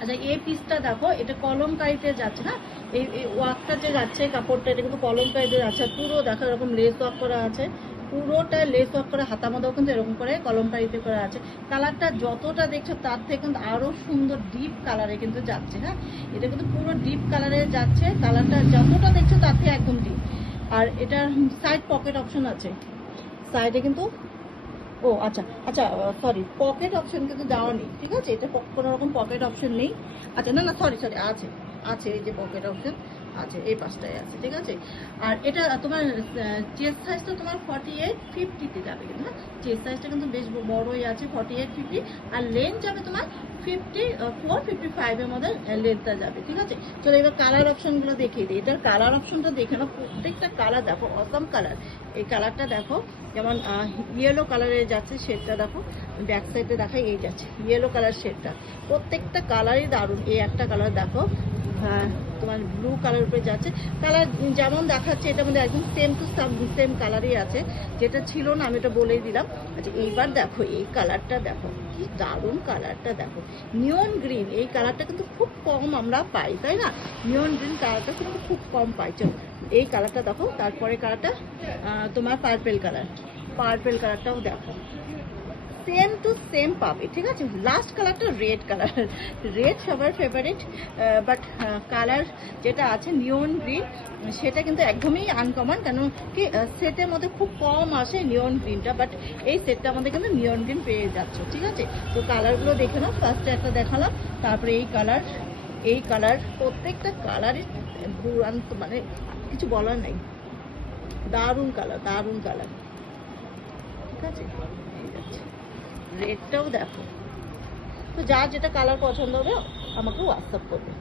আচ্ছা এই পিসটা দেখো, এটা কলমকারিতে যাচ্ছে না, এই ওয়ার্কটা যে যাচ্ছে কাপড়টা, এটা কিন্তু কলমকারিতে যাচ্ছে। পুরো দেখো এরকম লেস ওয়ার্ক করা আছে, পুরোটা লেস ওয়ার্ক করে, হাতা মধ্যেও কিন্তু এরকম করে কলমকারিতে করা আছে। কালারটা যতটা দেখছো তার থেকে কিন্তু আরো সুন্দর ডিপ কালারে কিন্তু যাচ্ছে। হ্যাঁ, এটা কিন্তু পুরো ডিপ কালারে যাচ্ছে, কালারটা যতটা দেখছো তার থেকে একদম ডিপ। আর এটার সাইড পকেট অপশন আছে, সাইডে কিন্তু, ও আচ্ছা আচ্ছা, সরি, পকেট অপশন কিন্তু দেওয়া নেই, ঠিক আছে, এটা কোনো রকম পকেট অপশন নেই। আচ্ছা না না, সরি সরি, আছে আছে, এই যে পকেট অপশন আছে, এই পাশটায় আছে, ঠিক আছে। আর এটা তোমার চেস্ট সাইজটা তোমার 48-50-তে যাবে কিন্তু, হ্যাঁ, চেস্ট সাইজটা কিন্তু বেশ বড়ই আছে, 48-50। আর লেন্থ যাবে তোমার 54-55-এর মধ্যে লেন্থটা যাবে, ঠিক আছে। চলো এবার কালার অপশনগুলো দেখিয়ে দিই। এটার কালার অপশনটা দেখে নাও, প্রত্যেকটা কালার দেখো অসম কালার। এই কালারটা দেখো, যেমন ইয়েলো কালারের যাচ্ছে শেডটা, দেখো ব্যাক সাইডে দেখাই, এই যাচ্ছে ইয়েলো কালার শেডটা, প্রত্যেকটা কালারই দারুণ। এই একটা কালার দেখো, তোমার ব্লু কালার উপরে যাচ্ছে, কালার যেমন দেখাচ্ছে এটার মধ্যে একদম সেম টু সেম কালারই আছে, যেটা ছিল না আমি এটা বলেই দিলাম। আচ্ছা এইবার দেখো এই কালারটা দেখো, কি দারুণ কালারটা দেখো, নিয়ন গ্রিন। এই কালারটা কিন্তু খুব কম আমরা পাই, তাই না? নিয়ন গ্রিন কালারটা কিন্তু খুব কম পাই। চলো এই কালারটা দেখো, তারপরে কালারটা তোমার পার্পেল কালার, পার্পেল কালারটাও দেখো, সেম টু সেম পাবে, ঠিক আছে। লাস্ট কালারটা রেড কালার, রেড সবার ফেভারিট, বাট কালার যেটা আছে নিয়ন গ্রিন, সেটা কিন্তু একদমই আনকমন, কেন কি সেটের মধ্যে খুব কম আসে নিয়ন গ্রিনটা, বাট এই সেটটার মধ্যে কিন্তু নিয়ন গ্রিন পেয়ে যাচ্ছ, ঠিক আছে। তো কালারগুলো দেখে নাও, ফার্স্টে একটা দেখালাম, তারপরে এই কালার, এই কালার, প্রত্যেকটা কালারই দুরন্ত, মানে কিছু বলার নাই, দারুণ কালার, দারুণ কালার, ঠিক আছে। এই যাচ্ছে রেডটাও দেখো। তো যার যেটা কালার পছন্দ হবে আমাকে হোয়াটসঅ্যাপ করবে।